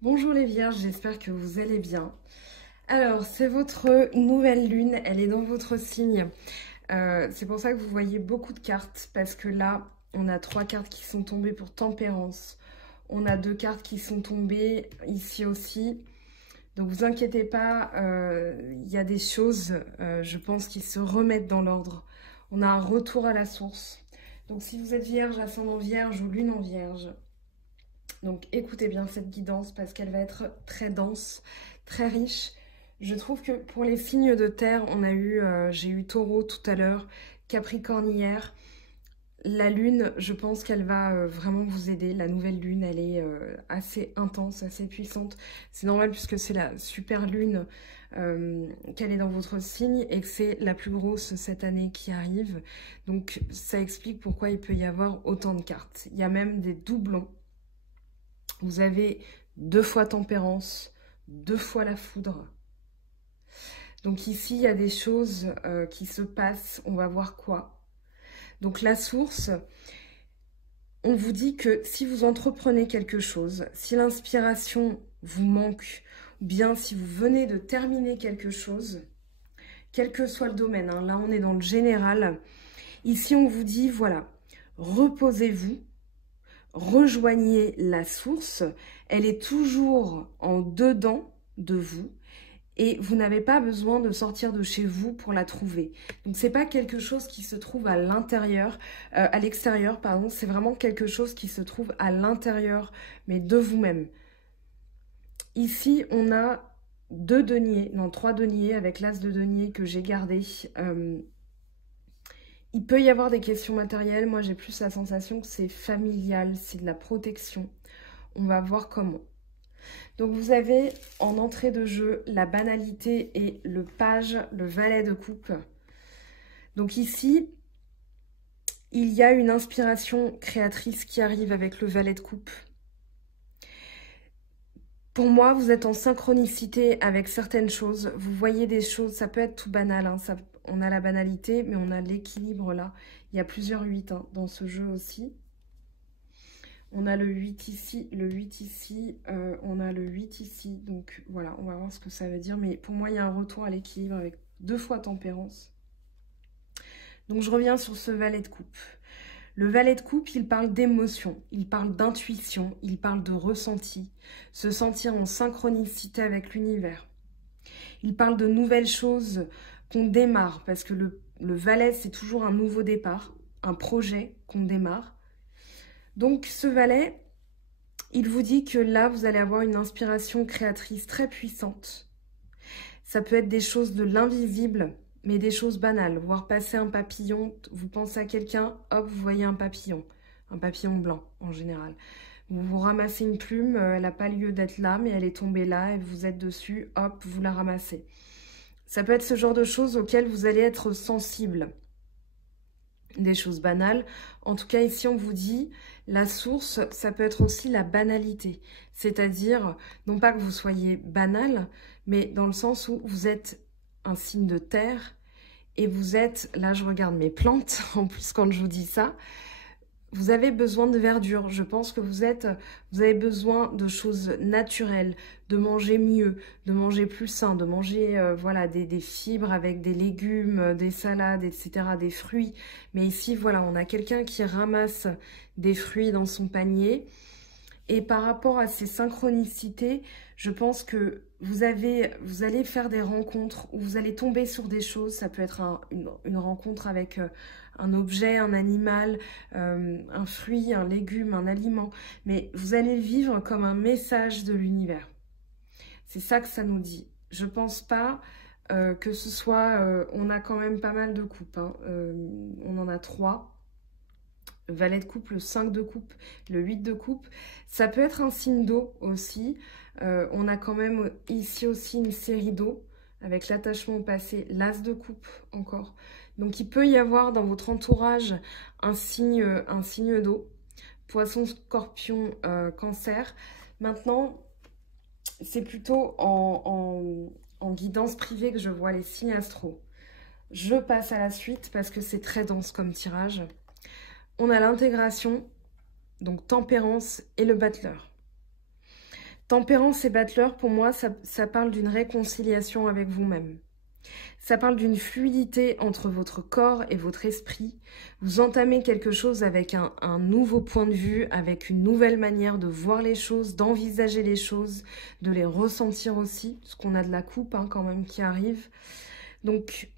Bonjour les vierges, j'espère que vous allez bien. Alors, c'est votre nouvelle lune, elle est dans votre signe. C'est pour ça que vous voyez beaucoup de cartes, parce que là, on a 3 cartes qui sont tombées pour Tempérance. On a 2 cartes qui sont tombées ici aussi. Donc, vous inquiétez pas, il y a des choses, je pense, qui se remettent dans l'ordre. On a un retour à la source. Donc, si vous êtes vierge, ascendant vierge ou lune en vierge, donc écoutez bien cette guidance parce qu'elle va être très dense, très riche. Je trouve que pour les signes de terre, j'ai eu Taureau tout à l'heure, Capricorne hier. La lune, je pense qu'elle va vraiment vous aider. La nouvelle lune, elle est assez intense, assez puissante. C'est normal puisque c'est la super lune qu'elle est dans votre signe et que c'est la plus grosse cette année qui arrive. Donc ça explique pourquoi il peut y avoir autant de cartes. Il y a même des doublons. Vous avez 2 fois Tempérance, 2 fois la foudre. Donc ici, il y a des choses qui se passent. On va voir quoi. Donc la source, on vous dit que si vous entreprenez quelque chose, si l'inspiration vous manque, ou bien si vous venez de terminer quelque chose, quel que soit le domaine, hein, là on est dans le général, ici on vous dit, voilà, reposez-vous, rejoignez la source, elle est toujours en dedans de vous et vous n'avez pas besoin de sortir de chez vous pour la trouver. Donc c'est pas quelque chose qui se trouve à l'intérieur, à l'extérieur, pardon, c'est vraiment quelque chose qui se trouve à l'intérieur, mais de vous-même. Ici, on a 2 deniers, non 3 deniers avec l'as de denier que j'ai gardé. Il peut y avoir des questions matérielles. Moi, j'ai plus la sensation que c'est familial, c'est de la protection. On va voir comment. Donc, vous avez en entrée de jeu la banalité et le page, le valet de coupe. Donc ici, il y a une inspiration créatrice qui arrive avec le valet de coupe. Pour moi, vous êtes en synchronicité avec certaines choses. Vous voyez des choses, ça peut être tout banal, hein, on a la banalité, mais on a l'équilibre là. Il y a plusieurs 8 hein, dans ce jeu aussi. On a le 8 ici, le 8 ici, on a le 8 ici. Donc voilà, on va voir ce que ça veut dire. Mais pour moi, il y a un retour à l'équilibre avec 2 fois Tempérance. Donc je reviens sur ce valet de coupe. Le valet de coupe, il parle d'émotion, il parle d'intuition, il parle de ressenti, se sentir en synchronicité avec l'univers. Il parle de nouvelles choses qu'on démarre, parce que le valet, c'est toujours un nouveau départ, un projet qu'on démarre. Donc ce valet, il vous dit que là, vous allez avoir une inspiration créatrice très puissante. Ça peut être des choses de l'invisible, mais des choses banales. Voir passer un papillon, vous pensez à quelqu'un, hop, vous voyez un papillon blanc en général. Vous ramassez une plume, elle n'a pas lieu d'être là, mais elle est tombée là et vous êtes dessus, hop, vous la ramassez. Ça peut être ce genre de choses auxquelles vous allez être sensible. Des choses banales. En tout cas, ici, on vous dit, la source, ça peut être aussi la banalité. C'est-à-dire, non pas que vous soyez banal, mais dans le sens où vous êtes un signe de terre et vous êtes, là je regarde mes plantes, en plus quand je vous dis ça, vous avez besoin de verdure. Je pense que vous avez besoin de choses naturelles, de manger mieux, de manger plus sain, de manger voilà, des fibres avec des légumes, des salades, etc., des fruits. Mais ici, voilà, on a quelqu'un qui ramasse des fruits dans son panier. Et par rapport à ces synchronicités, je pense que vous allez faire des rencontres où vous allez tomber sur des choses. Ça peut être une rencontre avec un objet, un animal, un fruit, un légume, un aliment. Mais vous allez le vivre comme un message de l'univers. C'est ça que ça nous dit. Je pense pas que ce soit... on a quand même pas mal de coupes. Hein. On en a 3. Valet de coupe, le 5 de coupe, le 8 de coupe. Ça peut être un signe d'eau aussi. On a quand même ici aussi une série d'eau avec l'attachement au passé, l'as de coupe encore. Donc il peut y avoir dans votre entourage un signe d'eau. Poisson, scorpion, cancer. Maintenant, c'est plutôt en guidance privée que je vois les signes astro. Je passe à la suite parce que c'est très dense comme tirage. On a l'intégration, donc Tempérance et le battleur. Tempérance et Battleur, pour moi, ça parle d'une réconciliation avec vous-même. Ça parle d'une fluidité entre votre corps et votre esprit. Vous entamez quelque chose avec un nouveau point de vue, avec une nouvelle manière de voir les choses, d'envisager les choses, de les ressentir aussi, parce qu'on a de la coupe hein, quand même qui arrive. Donc,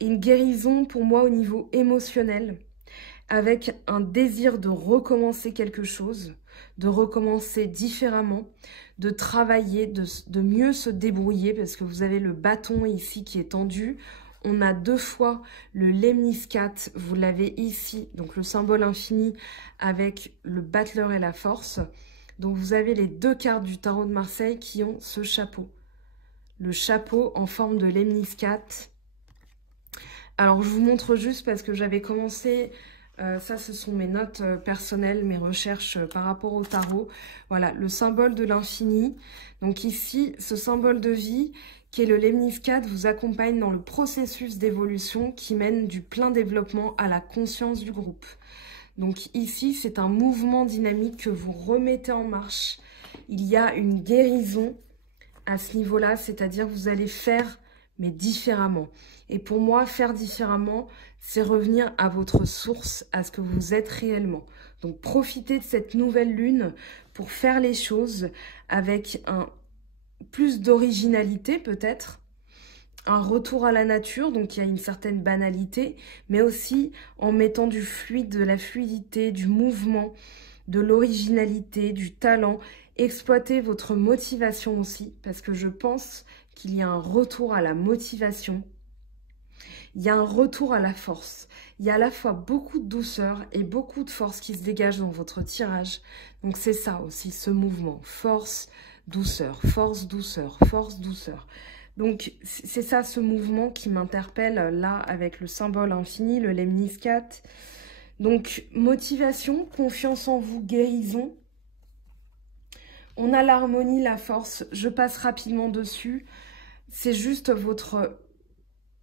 une guérison pour moi au niveau émotionnel, avec un désir de recommencer quelque chose, de recommencer différemment, de travailler, de mieux se débrouiller, parce que vous avez le bâton ici qui est tendu. On a 2 fois le lemniscate, vous l'avez ici, donc le symbole infini avec le battleur et la force. Donc vous avez les 2 cartes du tarot de Marseille qui ont ce chapeau. Le chapeau en forme de lemniscate. Alors je vous montre juste parce que j'avais commencé... ça, ce sont mes notes personnelles, mes recherches par rapport au tarot. Voilà, le symbole de l'infini. Donc ici, ce symbole de vie, qui est le lemniscate, vous accompagne dans le processus d'évolution qui mène du plein développement à la conscience du groupe. Donc ici, c'est un mouvement dynamique que vous remettez en marche. Il y a une guérison à ce niveau-là, c'est-à-dire que vous allez faire, mais différemment. Et pour moi, faire différemment, c'est revenir à votre source, à ce que vous êtes réellement. Donc, profitez de cette nouvelle lune pour faire les choses avec plus d'originalité peut-être, un retour à la nature, donc il y a une certaine banalité, mais aussi en mettant du fluide, de la fluidité, du mouvement, de l'originalité, du talent. Exploitez votre motivation aussi, parce que je pense qu'il y a un retour à la motivation. Il y a un retour à la force. Il y a à la fois beaucoup de douceur et beaucoup de force qui se dégage dans votre tirage. Donc c'est ça aussi, ce mouvement. Force, douceur, force, douceur, force, douceur. Donc c'est ça ce mouvement qui m'interpelle là avec le symbole infini, le lemniscate. Donc motivation, confiance en vous, guérison. On a l'harmonie, la force. Je passe rapidement dessus. C'est juste votre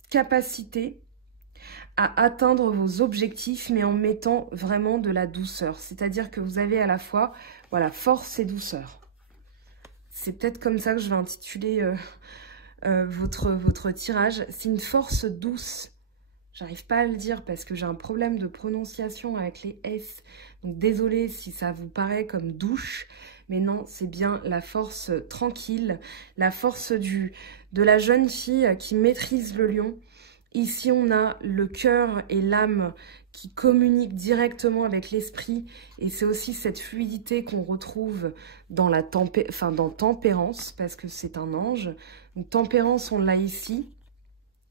capacité à atteindre vos objectifs, mais en mettant vraiment de la douceur. C'est-à-dire que vous avez à la fois, voilà, force et douceur. C'est peut-être comme ça que je vais intituler votre tirage. C'est une force douce. J'arrive pas à le dire parce que j'ai un problème de prononciation avec les S. Donc désolée si ça vous paraît comme douche. Mais non, c'est bien la force tranquille, la force de la jeune fille qui maîtrise le lion. Ici, on a le cœur et l'âme qui communiquent directement avec l'esprit. Et c'est aussi cette fluidité qu'on retrouve dans dans Tempérance, parce que c'est un ange. Donc Tempérance, on l'a ici,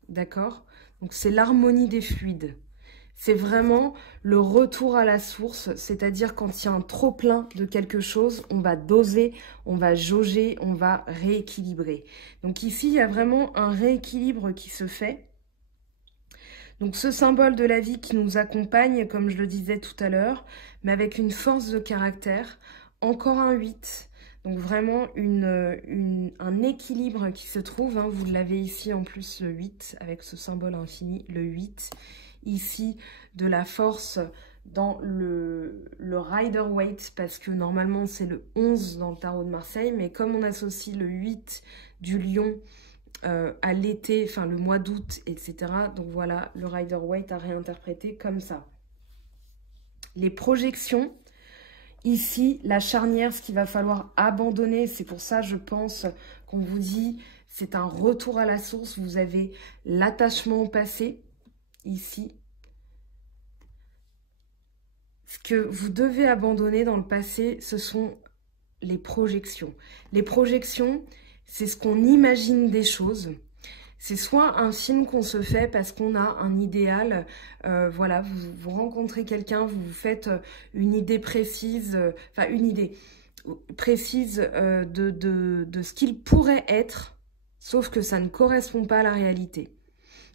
d'accord? Donc c'est l'harmonie des fluides. C'est vraiment le retour à la source, c'est-à-dire quand il y a un trop-plein de quelque chose, on va doser, on va jauger, on va rééquilibrer. Donc ici, il y a vraiment un rééquilibre qui se fait. Donc ce symbole de la vie qui nous accompagne, comme je le disais tout à l'heure, mais avec une force de caractère, encore un 8. Donc vraiment un équilibre qui se trouve, hein. Vous l'avez ici en plus le 8, avec ce symbole infini, le 8. Ici, de la force dans le Rider-Waite, parce que normalement c'est le 11 dans le tarot de Marseille, mais comme on associe le 8 du lion à l'été, enfin le mois d'août, etc. Donc voilà, le Rider-Waite à réinterpréter comme ça. Les projections, ici, la charnière, ce qu'il va falloir abandonner, c'est pour ça, je pense, qu'on vous dit, c'est un retour à la source. Vous avez l'attachement au passé, ici. Ce que vous devez abandonner dans le passé, ce sont les projections. Les projections, c'est ce qu'on imagine des choses. C'est soit un film qu'on se fait parce qu'on a un idéal, voilà, vous rencontrez quelqu'un, vous vous faites une idée précise, enfin une idée précise de ce qu'il pourrait être, sauf que ça ne correspond pas à la réalité.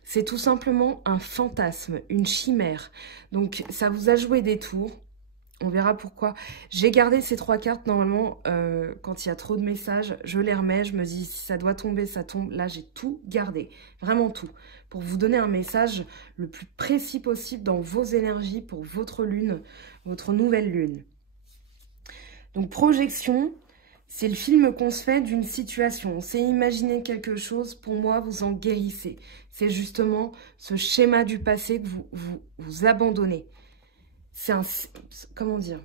C'est tout simplement un fantasme, une chimère. Donc ça vous a joué des tours. On verra pourquoi. J'ai gardé ces 3 cartes. Normalement, quand il y a trop de messages, je les remets. Je me dis, si ça doit tomber, ça tombe. Là, j'ai tout gardé. Vraiment tout. Pour vous donner un message le plus précis possible dans vos énergies pour votre lune, votre nouvelle lune. Donc, projection, C'est le film qu'on se fait d'une situation. On s'est imaginé quelque chose, pour moi, vous en guérissez. C'est justement ce schéma du passé que vous abandonnez. C'est un... Comment dire?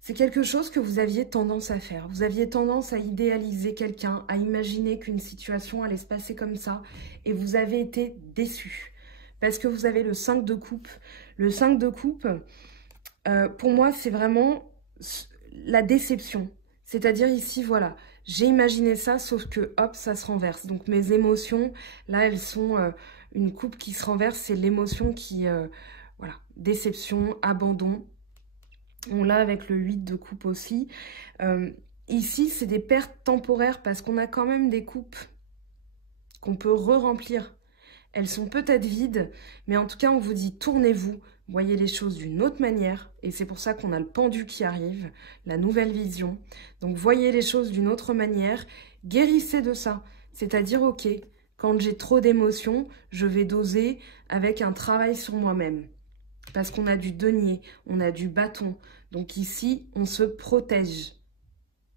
C'est quelque chose que vous aviez tendance à faire. Vous aviez tendance à idéaliser quelqu'un, à imaginer qu'une situation allait se passer comme ça. Et vous avez été déçu. Parce que vous avez le 5 de coupe. Le 5 de coupe, pour moi, c'est vraiment la déception. C'est-à-dire ici, voilà, j'ai imaginé ça, sauf que, hop, ça se renverse. Donc, mes émotions, là, elles sont une coupe qui se renverse. C'est l'émotion qui, voilà, déception, abandon. On l'a avec le 8 de coupe aussi. Ici, c'est des pertes temporaires parce qu'on a quand même des coupes qu'on peut re-remplir. Elles sont peut-être vides, mais en tout cas, on vous dit, tournez-vous. Voyez les choses d'une autre manière, et c'est pour ça qu'on a le pendu qui arrive, la nouvelle vision. Donc, voyez les choses d'une autre manière, guérissez de ça. C'est-à-dire, ok, quand j'ai trop d'émotions, je vais doser avec un travail sur moi-même. Parce qu'on a du denier, on a du bâton. Donc ici, on se protège.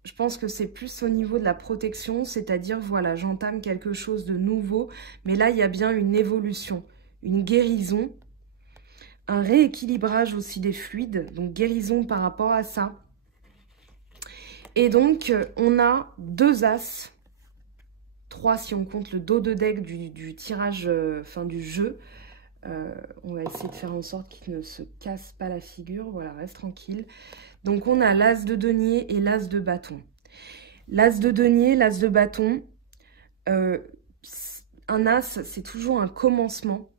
Je pense que c'est plus au niveau de la protection, c'est-à-dire, voilà, j'entame quelque chose de nouveau, mais là, il y a bien une évolution, une guérison. Un rééquilibrage aussi des fluides, donc guérison par rapport à ça. Et donc, on a 2 As, 3 si on compte le dos de deck du tirage, fin du jeu. On va essayer de faire en sorte qu'il ne se casse pas la figure, voilà, reste tranquille. Donc, on a l'As de denier et l'As de bâton. L'As de denier, l'As de bâton, un As, c'est toujours un commencement.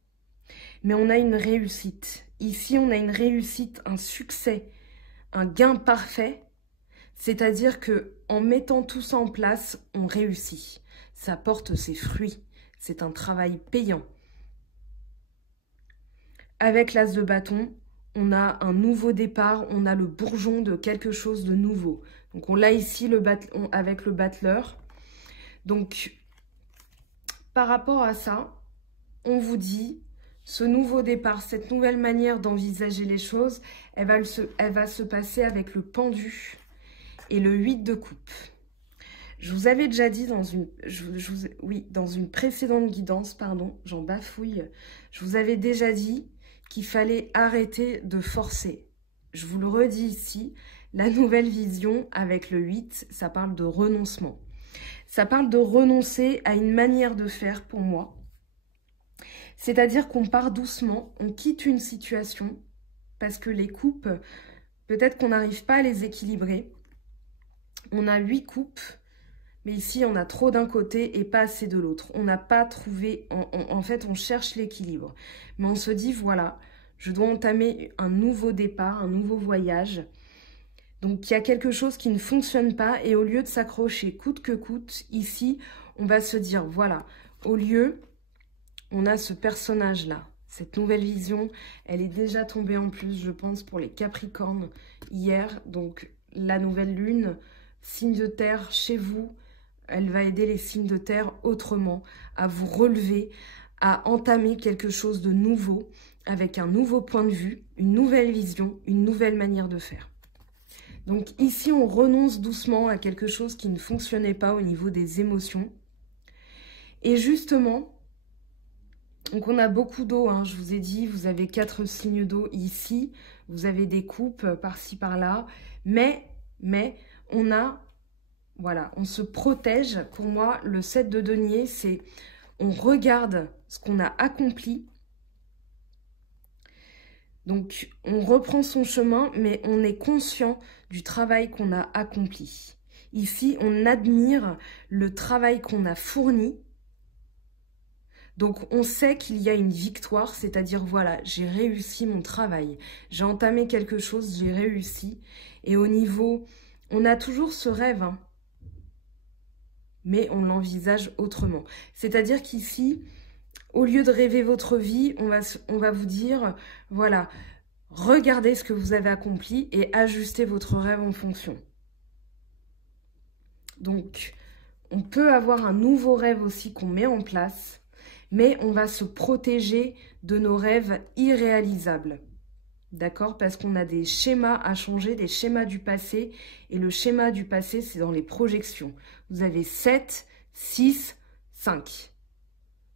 Mais on a une réussite. Ici, on a une réussite, un succès, un gain parfait. C'est-à-dire que en mettant tout ça en place, on réussit. Ça porte ses fruits. C'est un travail payant. Avec l'As de bâton, on a un nouveau départ, on a le bourgeon de quelque chose de nouveau. Donc, on l'a ici avec le battleur. Donc, par rapport à ça, on vous dit... Ce nouveau départ, cette nouvelle manière d'envisager les choses, elle va se passer avec le pendu et le 8 de coupe. Je vous avais déjà dit dans une précédente guidance, pardon, j'en bafouille, je vous avais déjà dit qu'il fallait arrêter de forcer. Je vous le redis ici, la nouvelle vision avec le 8, ça parle de renoncement. Ça parle de renoncer à une manière de faire pour moi. C'est-à-dire qu'on part doucement, on quitte une situation parce que les coupes, peut-être qu'on n'arrive pas à les équilibrer. On a 8 coupes, mais ici on a trop d'un côté et pas assez de l'autre. On n'a pas trouvé, en fait on cherche l'équilibre. Mais on se dit voilà, je dois entamer un nouveau départ, un nouveau voyage. Donc il y a quelque chose qui ne fonctionne pas et au lieu de s'accrocher coûte que coûte, ici on va se dire voilà, au lieu... On a ce personnage-là, cette nouvelle vision, elle est déjà tombée en plus, je pense, pour les Capricornes hier. Donc, la nouvelle lune, signe de terre chez vous, elle va aider les signes de terre autrement, à vous relever, à entamer quelque chose de nouveau, avec un nouveau point de vue, une nouvelle vision, une nouvelle manière de faire. Donc, ici, on renonce doucement à quelque chose qui ne fonctionnait pas au niveau des émotions. Et justement... Donc, on a beaucoup d'eau, hein, je vous ai dit, vous avez 4 signes d'eau ici, vous avez des coupes par-ci, par-là, mais on a, voilà, on se protège. Pour moi, le 7 de denier, c'est, on regarde ce qu'on a accompli, donc on reprend son chemin, mais on est conscient du travail qu'on a accompli. Ici, on admire le travail qu'on a fourni. Donc, on sait qu'il y a une victoire, c'est-à-dire, voilà, j'ai réussi mon travail. J'ai entamé quelque chose, j'ai réussi. Et au niveau, on a toujours ce rêve, hein, mais on l'envisage autrement. C'est-à-dire qu'ici, au lieu de rêver votre vie, on va vous dire, voilà, regardez ce que vous avez accompli et ajustez votre rêve en fonction. Donc, on peut avoir un nouveau rêve aussi qu'on met en place, mais on va se protéger de nos rêves irréalisables. d'accord? Parce qu'on a des schémas à changer, des schémas du passé. Et le schéma du passé, c'est dans les projections. Vous avez 7, 6, 5.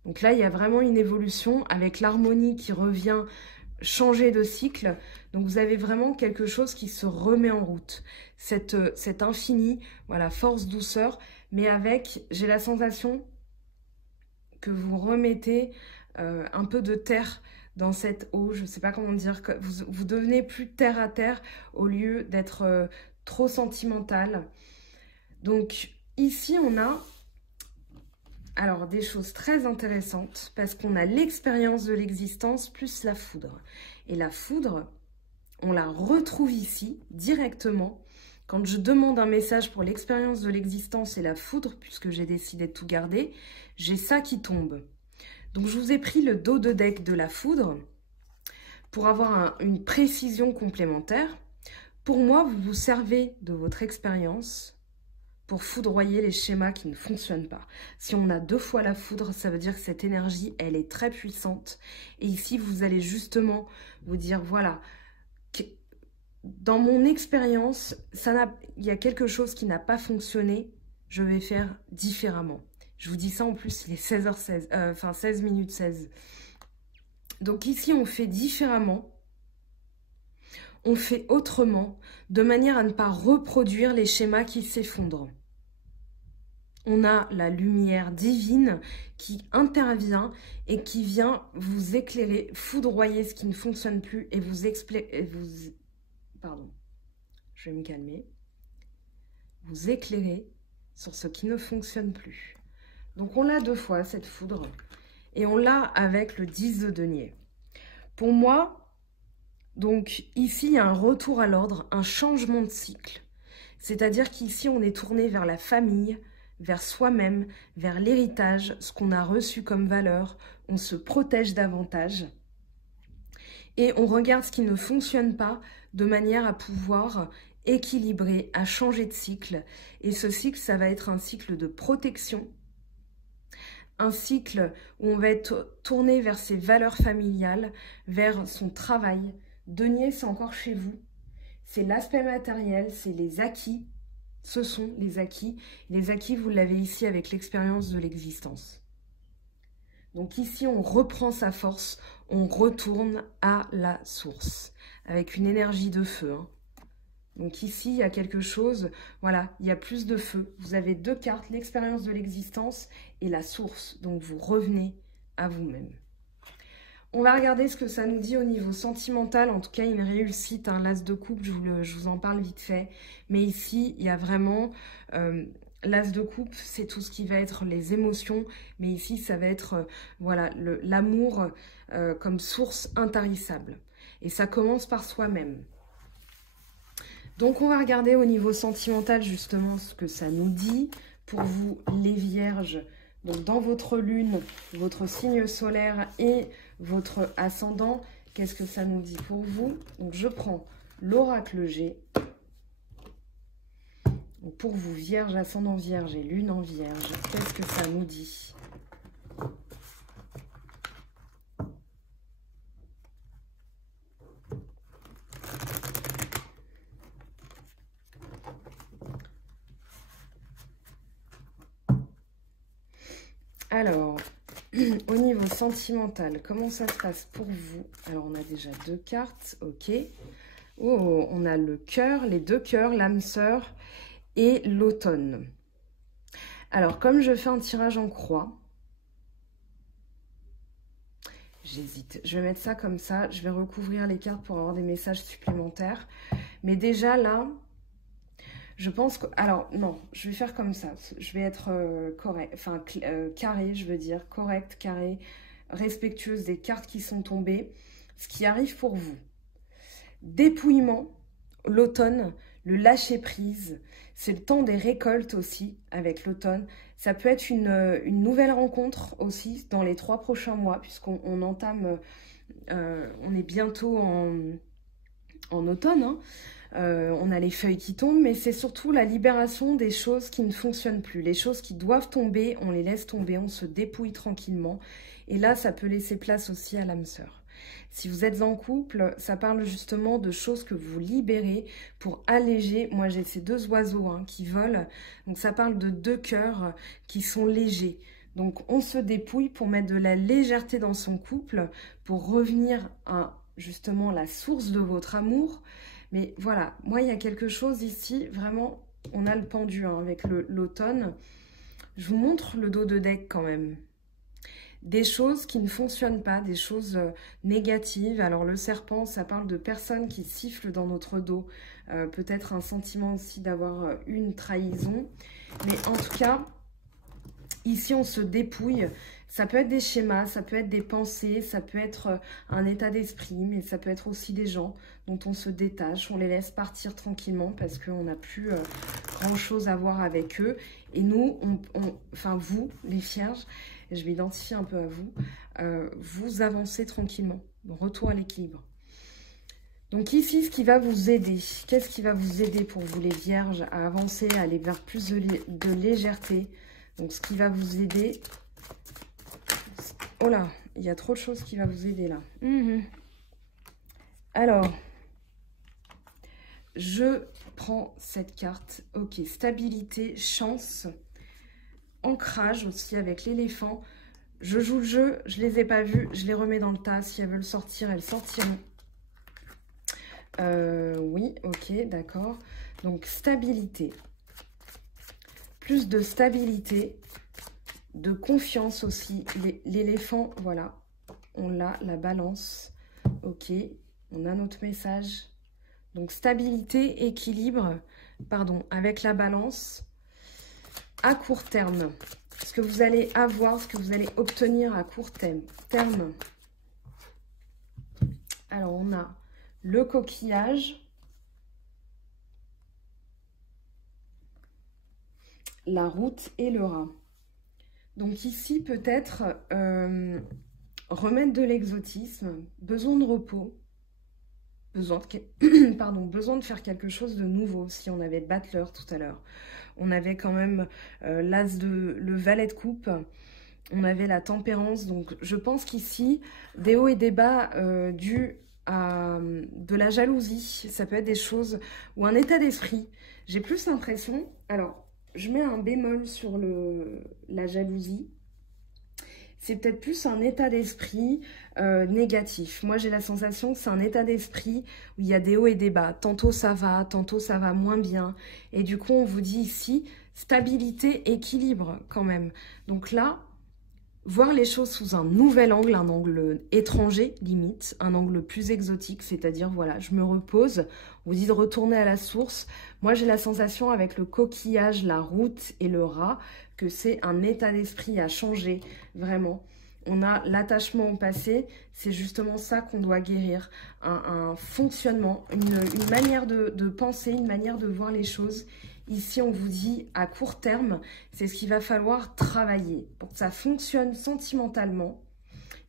Donc là, il y a vraiment une évolution avec l'harmonie qui revient changer de cycle. Donc vous avez vraiment quelque chose qui se remet en route. Cet infini, voilà, force, douceur, mais avec, j'ai la sensation que vous remettez un peu de terre dans cette eau, je ne sais pas comment dire, que vous devenez plus terre à terre au lieu d'être trop sentimental. Donc ici, on a alors des choses très intéressantes parce qu'on a l'expérience de l'existence plus la foudre. Et la foudre, on la retrouve ici directement. Quand je demande un message pour l'expérience de l'existence et la foudre, puisque j'ai décidé de tout garder, j'ai ça qui tombe. Donc je vous ai pris le dos de deck de la foudre pour avoir une précision complémentaire. Pour moi, vous vous servez de votre expérience pour foudroyer les schémas qui ne fonctionnent pas. Si on a 2 fois la foudre, ça veut dire que cette énergie, elle est très puissante. Et ici, vous allez justement vous dire, voilà, dans mon expérience, il y a quelque chose qui n'a pas fonctionné, je vais faire différemment. Je vous dis ça en plus, il est 16h16, enfin 16 minutes 16. Donc ici, on fait différemment, on fait autrement, de manière à ne pas reproduire les schémas qui s'effondrent. On a la lumière divine qui intervient et qui vient vous éclairer, foudroyer ce qui ne fonctionne plus et vous pardon, je vais me calmer. Vous éclairer sur ce qui ne fonctionne plus. Donc on l'a 2 fois cette foudre et on l'a avec le 10 de denier. Pour moi, donc ici il y a un retour à l'ordre, un changement de cycle. C'est-à-dire qu'ici on est tourné vers la famille, vers soi-même, vers l'héritage, ce qu'on a reçu comme valeur, on se protège davantage et on regarde ce qui ne fonctionne pas de manière à pouvoir équilibrer, à changer de cycle. Et ce cycle, ça va être un cycle de protection, un cycle où on va être tourné vers ses valeurs familiales, vers son travail. Denier, c'est encore chez vous, c'est l'aspect matériel, c'est les acquis. Ce sont les acquis. Les acquis, vous l'avez ici avec l'expérience de l'existence. Donc ici, on reprend sa force, on retourne à la source, avec une énergie de feu. Hein. Donc ici, il y a quelque chose, voilà, il y a plus de feu. Vous avez 2 cartes, l'expérience de l'existence et la source. Donc vous revenez à vous-même. On va regarder ce que ça nous dit au niveau sentimental, en tout cas une réussite, un l'as de coupe, je vous en parle vite fait. Mais ici, il y a vraiment, l'as de coupe, c'est tout ce qui va être les émotions, mais ici, ça va être voilà, l'amour comme source intarissable. Et ça commence par soi-même. Donc on va regarder au niveau sentimental justement ce que ça nous dit pour vous les vierges. Donc dans votre lune, votre signe solaire et votre ascendant, qu'est-ce que ça nous dit pour vous? Donc je prends l'oracle G. Donc pour vous, vierge, ascendant vierge et lune en vierge, qu'est-ce que ça nous dit? Alors, au niveau sentimental, comment ça se passe pour vous? Alors, on a déjà 2 cartes, ok. Oh, on a le cœur, les 2 cœurs, l'âme sœur et l'automne. Alors, comme je fais un tirage en croix, j'hésite. Je vais mettre ça comme ça. Je vais recouvrir les cartes pour avoir des messages supplémentaires. Mais déjà, là, je pense que... Alors, non, je vais faire comme ça. Je vais être correct, enfin, carré, je veux dire. Correct, carré, respectueuse des cartes qui sont tombées. Ce qui arrive pour vous. Dépouillement, l'automne, le lâcher-prise. C'est le temps des récoltes aussi, avec l'automne. Ça peut être une nouvelle rencontre aussi dans les 3 prochains mois, puisqu'on entame... on est bientôt en automne, hein. On a les feuilles qui tombent, mais c'est surtout la libération des choses qui ne fonctionnent plus. Les choses qui doivent tomber, on les laisse tomber, on se dépouille tranquillement. Et là, ça peut laisser place aussi à l'âme sœur. Si vous êtes en couple, ça parle justement de choses que vous libérez pour alléger. Moi, j'ai ces deux oiseaux hein, qui volent. Donc, ça parle de deux cœurs qui sont légers. Donc, on se dépouille pour mettre de la légèreté dans son couple, pour revenir à justement la source de votre amour. Mais voilà, moi, il y a quelque chose ici, vraiment, on a le pendu hein, avec l'automne. Je vous montre le dos de deck quand même. Des choses qui ne fonctionnent pas, des choses négatives. Alors le serpent, ça parle de personnes qui sifflent dans notre dos. Peut-être un sentiment aussi d'avoir une trahison. Mais en tout cas, ici on se dépouille. Ça peut être des schémas, ça peut être des pensées, ça peut être un état d'esprit, mais ça peut être aussi des gens dont on se détache. On les laisse partir tranquillement parce qu'on n'a plus grand chose à voir avec eux. Et nous, enfin vous, les vierges, je m'identifie un peu à vous, vous avancez tranquillement. Retour à l'équilibre. Donc ici, ce qui va vous aider, qu'est-ce qui va vous aider pour vous les vierges à avancer, à aller vers plus de légèreté? Donc ce qui va vous aider... Oh là, il y a trop de choses qui vont vous aider là. Alors, je prends cette carte. Ok, stabilité, chance, ancrage aussi avec l'éléphant. Je joue le jeu, je les ai pas vus, je les remets dans le tas. Si elles veulent sortir, elles sortiront. Oui, ok, d'accord. Donc, stabilité. Plus de stabilité, de confiance aussi. L'éléphant, voilà, on l'a, la balance. Ok, on a notre message. Donc, stabilité, équilibre, pardon, avec la balance à court terme. Ce que vous allez avoir, ce que vous allez obtenir à court terme. Alors, on a le coquillage, la route et le rat. Donc ici, peut-être remettre de l'exotisme, besoin de repos, besoin de faire quelque chose de nouveau. Si on avait Battler tout à l'heure, on avait quand même le valet de coupe, on avait la tempérance. Donc je pense qu'ici, des hauts et des bas dus à de la jalousie, ça peut être des choses, ou un état d'esprit. J'ai plus l'impression, alors je mets un bémol sur la jalousie. C'est peut-être plus un état d'esprit négatif. Moi, j'ai la sensation que c'est un état d'esprit où il y a des hauts et des bas. Tantôt ça va moins bien. Et du coup, on vous dit ici, stabilité, équilibre quand même. Donc là, voir les choses sous un nouvel angle, un angle étranger limite, un angle plus exotique, c'est-à-dire voilà, je me repose, on vous dit de retourner à la source. Moi j'ai la sensation avec le coquillage, la route et le rat que c'est un état d'esprit à changer, vraiment. On a l'attachement au passé, c'est justement ça qu'on doit guérir, un fonctionnement, une manière de penser, une manière de voir les choses. Ici, on vous dit à court terme, c'est ce qu'il va falloir travailler pour que ça fonctionne sentimentalement.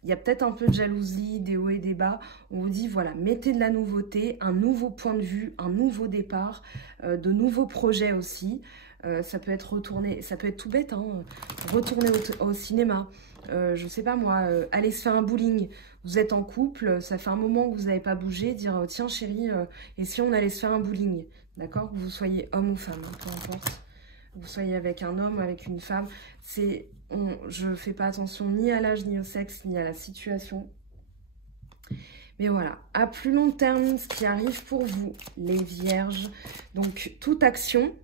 Il y a peut-être un peu de jalousie, des hauts et des bas. On vous dit, voilà, mettez de la nouveauté, un nouveau point de vue, un nouveau départ, de nouveaux projets aussi. Ça peut être retourner, ça peut être tout bête, hein, retourner au cinéma. Je sais pas moi, aller se faire un bowling. Vous êtes en couple, ça fait un moment que vous n'avez pas bougé, dire tiens chérie, et si on allait se faire un bowling? D'accord, que vous soyez homme ou femme, hein, peu importe. Vous soyez avec un homme, avec une femme. Je ne fais pas attention ni à l'âge, ni au sexe, ni à la situation. Mais voilà, à plus long terme, ce qui arrive pour vous, les vierges. Donc, toute action,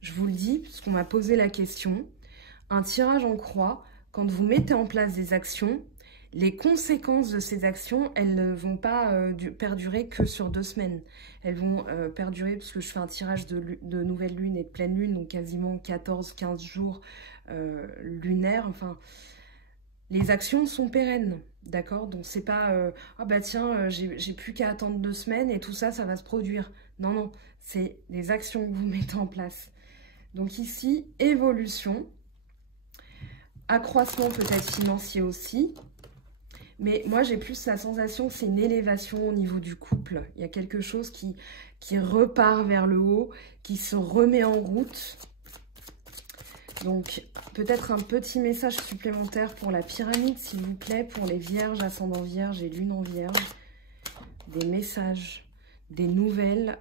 je vous le dis, puisqu'on m'a posé la question, un tirage en croix, quand vous mettez en place des actions, les conséquences de ces actions, elles ne vont pas perdurer que sur 2 semaines. Elles vont perdurer, parce que je fais un tirage de nouvelle lune et de pleine lune, donc quasiment 14-15 jours lunaires. Enfin, les actions sont pérennes, d'accord? Donc c'est pas ah bah tiens, j'ai plus qu'à attendre 2 semaines et tout ça, ça va se produire. Non, non, c'est des actions que vous mettez en place. Donc ici, évolution, accroissement peut-être financier aussi. Mais moi, j'ai plus la sensation que c'est une élévation au niveau du couple. Il y a quelque chose qui repart vers le haut, qui se remet en route. Donc, Peut-être un petit message supplémentaire pour la pyramide, s'il vous plaît, pour les vierges, ascendant vierge et lune en vierge. Des messages, des nouvelles.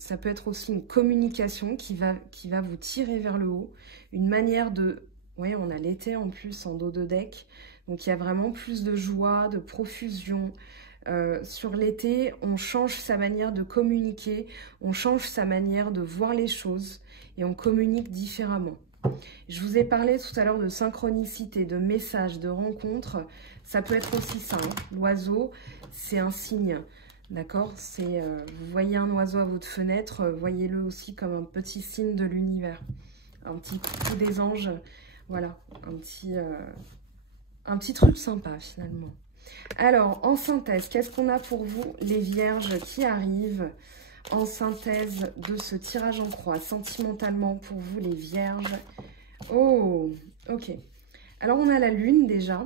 Ça peut être aussi une communication qui va vous tirer vers le haut. Une manière de... Oui, on a l'été en plus en dos de deck. Donc, il y a vraiment plus de joie, de profusion. Sur l'été, on change sa manière de communiquer. On change sa manière de voir les choses. Et on communique différemment. Je vous ai parlé tout à l'heure de synchronicité, de messages, de rencontres. Ça peut être aussi ça. Hein. L'oiseau, c'est un signe. D'accord? Vous voyez un oiseau à votre fenêtre, voyez-le aussi comme un petit signe de l'univers. Un petit coucou des anges. Voilà, un petit truc sympa finalement. Alors, en synthèse, qu'est-ce qu'on a pour vous, les vierges qui arrivent? En synthèse de ce tirage en croix, sentimentalement pour vous, les vierges. Oh, ok. Alors, on a la lune déjà.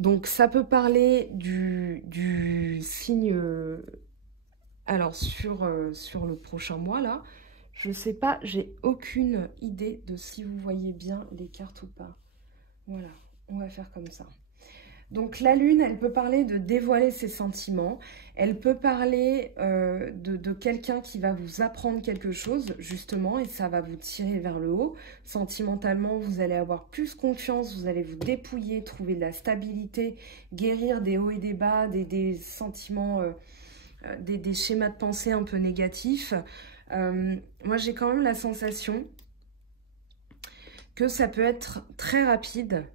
Donc, ça peut parler du signe... alors, sur le prochain mois, là, je sais pas, j'ai aucune idée de si vous voyez bien les cartes ou pas. Voilà, on va faire comme ça. Donc, la lune, elle peut parler de dévoiler ses sentiments. Elle peut parler de quelqu'un qui va vous apprendre quelque chose, justement, et ça va vous tirer vers le haut. Sentimentalement, vous allez avoir plus confiance, vous allez vous dépouiller, trouver de la stabilité, guérir des hauts et des bas, des sentiments, des schémas de pensée un peu négatifs. Moi, j'ai quand même la sensation que ça peut être très rapide.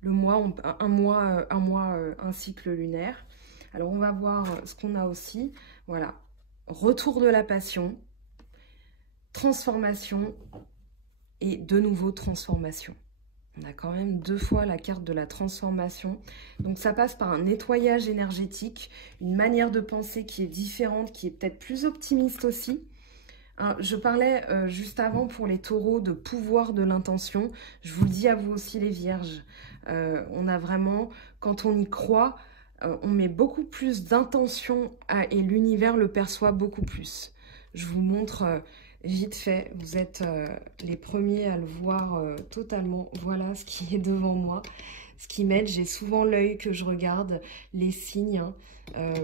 Le mois, un cycle lunaire. Alors, on va voir ce qu'on a aussi. Voilà. Retour de la passion, transformation et de nouveau transformation. On a quand même 2 fois la carte de la transformation. Donc, ça passe par un nettoyage énergétique, une manière de penser qui est différente, qui est peut-être plus optimiste aussi. Hein, je parlais juste avant pour les taureaux de pouvoir de l'intention. Je vous le dis à vous aussi les vierges. On a vraiment, quand on y croit, on met beaucoup plus d'intention et l'univers le perçoit beaucoup plus. Je vous montre vite fait, vous êtes les premiers à le voir totalement. Voilà ce qui est devant moi, ce qui m'aide. J'ai souvent l'œil que je regarde, les signes. Hein.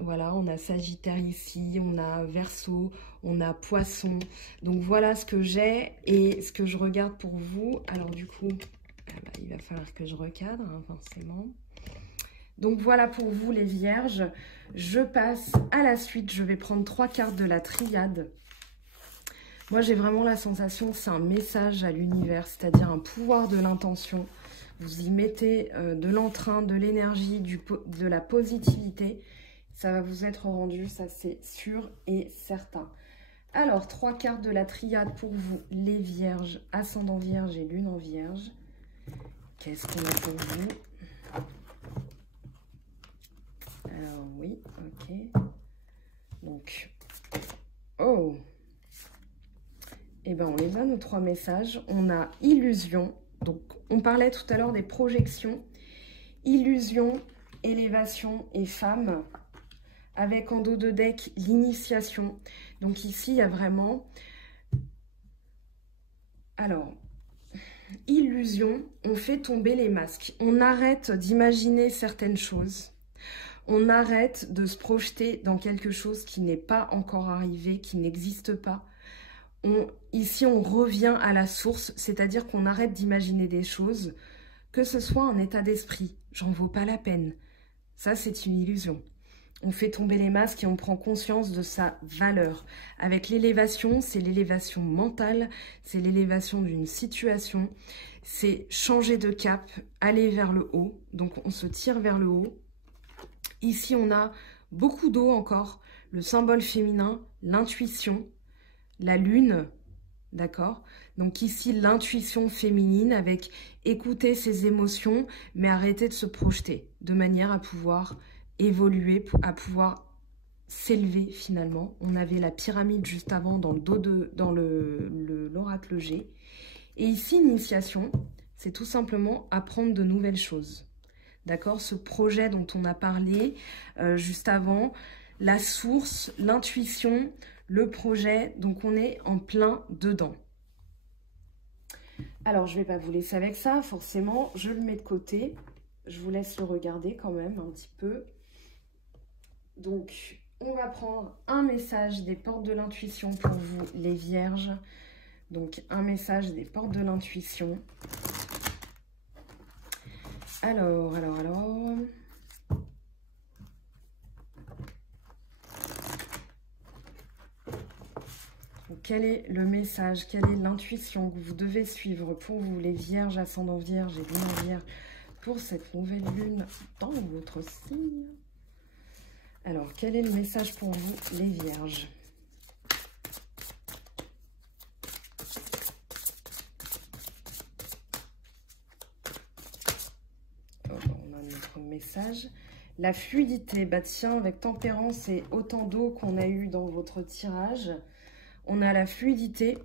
Voilà, on a Sagittaire ici, on a Verseau, on a Poisson. Donc voilà ce que j'ai et ce que je regarde pour vous. Alors du coup... bah, il va falloir que je recadre, hein, forcément. Donc, voilà pour vous, les vierges. Je passe à la suite. Je vais prendre 3 cartes de la triade. Moi, j'ai vraiment la sensation que c'est un message à l'univers, c'est-à-dire un pouvoir de l'intention. Vous y mettez de l'entrain, de l'énergie, de la positivité. Ça va vous être rendu, ça c'est sûr et certain. Alors, 3 cartes de la triade pour vous, les vierges, ascendant vierge et lune en vierge. Qu'est-ce qu'on a pour vous? Alors oui, ok. Donc, oh. Eh bien, on les a, nos 3 messages. On a illusion. Donc, on parlait tout à l'heure des projections. Illusion, élévation et femme. Avec en dos de deck, l'initiation. Donc ici, il y a vraiment... Alors... Illusion, on fait tomber les masques. On arrête d'imaginer certaines choses. On arrête de se projeter dans quelque chose qui n'est pas encore arrivé, qui n'existe pas. Ici, on revient à la source, c'est-à-dire qu'on arrête d'imaginer des choses, que ce soit un état d'esprit. J'en vaux pas la peine. Ça, c'est une illusion. On fait tomber les masques et on prend conscience de sa valeur. Avec l'élévation, c'est l'élévation mentale, c'est l'élévation d'une situation, c'est changer de cap, aller vers le haut. Donc, on se tire vers le haut. Ici, on a beaucoup d'eau encore, le symbole féminin, l'intuition, la lune, d'accord? Donc ici, l'intuition féminine avec écouter ses émotions, mais arrêter de se projeter, de manière à pouvoir évoluer, à pouvoir s'élever finalement. On avait la pyramide juste avant dans le dos dans l'oracle G. Et ici, initiation, c'est tout simplement apprendre de nouvelles choses. D'accord? Ce projet dont on a parlé juste avant, la source, l'intuition, le projet, donc on est en plein dedans. Alors, je ne vais pas vous laisser avec ça, forcément. Je le mets de côté. Je vous laisse le regarder quand même un petit peu. Donc, on va prendre un message des portes de l'intuition pour vous, les vierges. Donc, un message des portes de l'intuition. Alors. Quel est le message, quelle est l'intuition que vous devez suivre pour vous, les vierges, ascendant vierge et lunaire vierge, pour cette nouvelle lune dans votre signe? Alors, quel est le message pour vous, les vierges? On a notre message. La fluidité, bah tiens, avec tempérance et autant d'eau qu'on a eu dans votre tirage, on a la fluidité.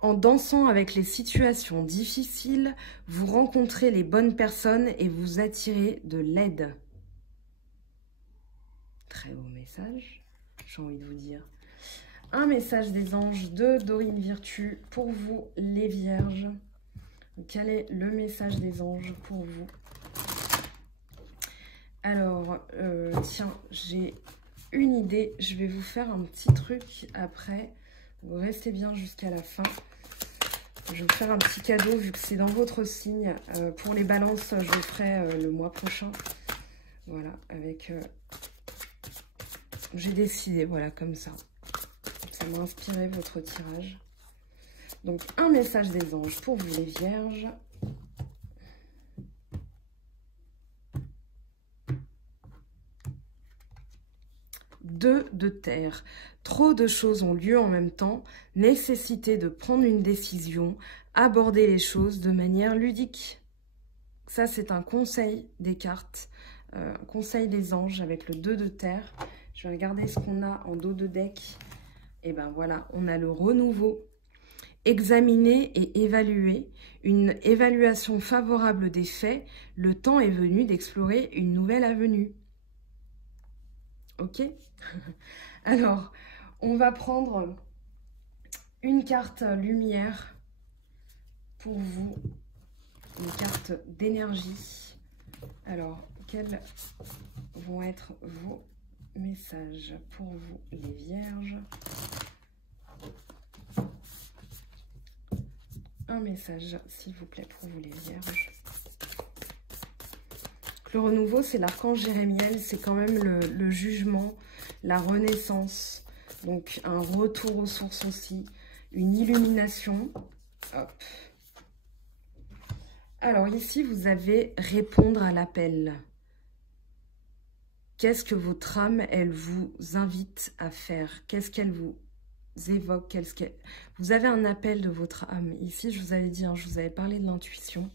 En dansant avec les situations difficiles, vous rencontrez les bonnes personnes et vous attirez de l'aide. Très beau message, j'ai envie de vous dire. Un message des anges de Dorine Virtue pour vous, les vierges. Quel est le message des anges pour vous? Alors, tiens, j'ai une idée. Je vais vous faire un petit truc après. Vous restez bien jusqu'à la fin. Je vais vous faire un petit cadeau vu que c'est dans votre signe. Pour les balances, je le ferai le mois prochain. Voilà, avec... j'ai décidé, voilà, comme ça. Ça m'a inspiré votre tirage. Donc, un message des anges pour vous, les vierges. Deux de terre. Trop de choses ont lieu en même temps. Nécessité de prendre une décision. Aborder les choses de manière ludique. Ça, c'est un conseil des cartes. Un conseil des anges avec le 2 de terre. Je vais regarder ce qu'on a en dos de deck. Et ben voilà, on a le renouveau. Examiner et évaluer. Une évaluation favorable des faits. Le temps est venu d'explorer une nouvelle avenue. Ok? Alors, on va prendre une carte lumière pour vous, une carte d'énergie. Alors, quels vont être vos messages pour vous, les vierges? Un message, s'il vous plaît, pour vous, les vierges. Le renouveau, c'est l'archange Jérémiel, c'est quand même le jugement, la renaissance, donc un retour aux sources aussi, une illumination. Hop. Alors ici, vous avez répondre à l'appel. Qu'est-ce que votre âme, elle vous invite à faire? Qu'est-ce qu'elle vous évoque? Vous avez un appel de votre âme. Ici, je vous avais dit, hein, je vous avais parlé de l'intuition.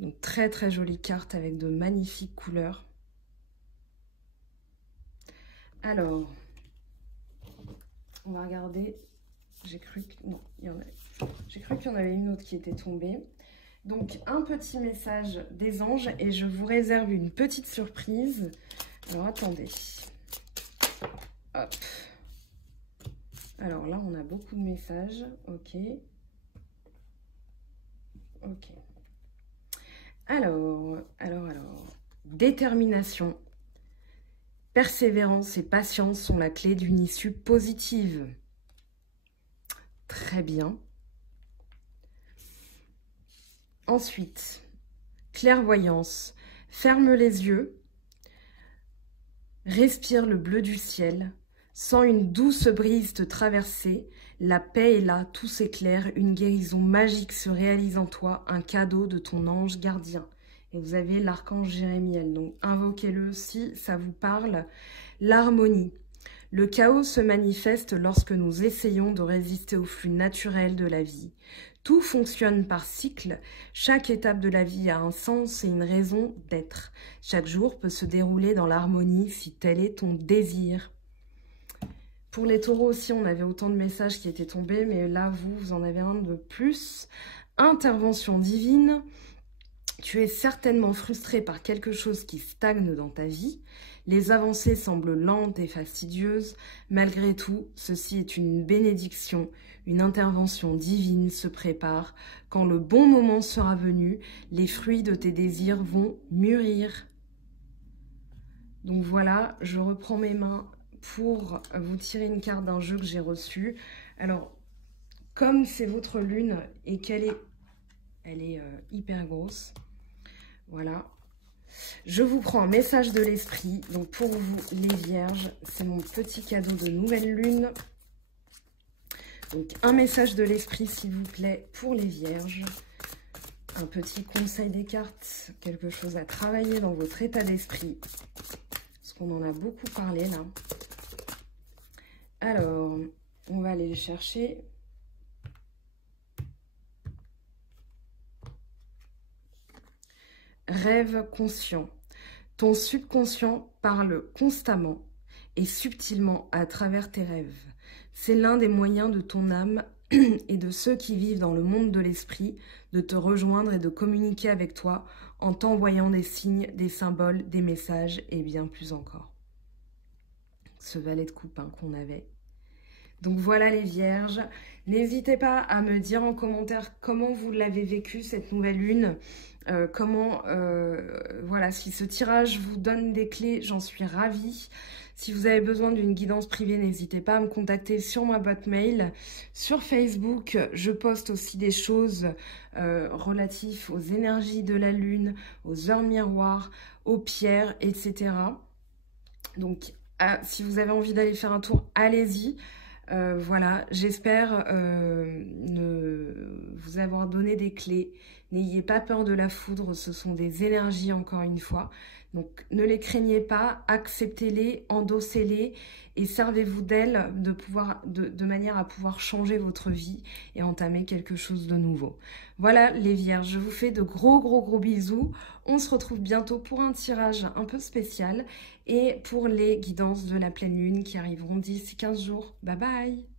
Donc, très très jolie carte avec de magnifiques couleurs. Alors, on va regarder. J'ai cru que... Non, j'ai cru qu'il y en avait une autre qui était tombée. Donc, un petit message des anges et je vous réserve une petite surprise. Alors, attendez. Hop. Alors là, on a beaucoup de messages. Ok. Ok. Alors, détermination, persévérance et patience sont la clé d'une issue positive. Très bien. Ensuite, clairvoyance, ferme les yeux, respire le bleu du ciel, sens une douce brise te traverser, la paix est là, tout s'éclaire, une guérison magique se réalise en toi, un cadeau de ton ange gardien. Et vous avez l'archange Jérémiel, donc invoquez-le si ça vous parle. L'harmonie. Le chaos se manifeste lorsque nous essayons de résister au flux naturel de la vie. Tout fonctionne par cycle, chaque étape de la vie a un sens et une raison d'être. Chaque jour peut se dérouler dans l'harmonie si tel est ton désir. Pour les taureaux aussi, on avait autant de messages qui étaient tombés, mais là, vous en avez un de plus. Intervention divine. Tu es certainement frustré par quelque chose qui stagne dans ta vie. Les avancées semblent lentes et fastidieuses. Malgré tout, ceci est une bénédiction. Une intervention divine se prépare. Quand le bon moment sera venu, les fruits de tes désirs vont mûrir. Donc voilà, je reprends mes mains pour vous tirer une carte d'un jeu que j'ai reçu. Alors, comme c'est votre lune et qu'elle est hyper grosse, voilà. Je vous prends un message de l'esprit. Donc pour vous, les vierges, c'est mon petit cadeau de nouvelle lune. Donc un message de l'esprit, s'il vous plaît, pour les vierges. Un petit conseil des cartes, quelque chose à travailler dans votre état d'esprit. Parce qu'on en a beaucoup parlé là. Alors, on va aller le chercher. Rêve conscient. Ton subconscient parle constamment et subtilement à travers tes rêves. C'est l'un des moyens de ton âme et de ceux qui vivent dans le monde de l'esprit de te rejoindre et de communiquer avec toi en t'envoyant des signes, des symboles, des messages et bien plus encore. Ce valet de coupe qu'on avait. Donc voilà les vierges, n'hésitez pas à me dire en commentaire comment vous l'avez vécu cette nouvelle lune, voilà, si ce tirage vous donne des clés, j'en suis ravie. Si vous avez besoin d'une guidance privée, n'hésitez pas à me contacter sur ma boîte mail. Sur Facebook, je poste aussi des choses relatives aux énergies de la lune, aux heures miroirs, aux pierres, etc. Donc si vous avez envie d'aller faire un tour, allez-y. Voilà, j'espère vous avoir donné des clés. N'ayez pas peur de la foudre, ce sont des énergies encore une fois. Donc ne les craignez pas, acceptez-les, endossez-les et servez-vous d'elles de manière à pouvoir changer votre vie et entamer quelque chose de nouveau. Voilà les vierges, je vous fais de gros bisous. On se retrouve bientôt pour un tirage un peu spécial et pour les guidances de la pleine lune qui arriveront d'ici 15 jours. Bye bye!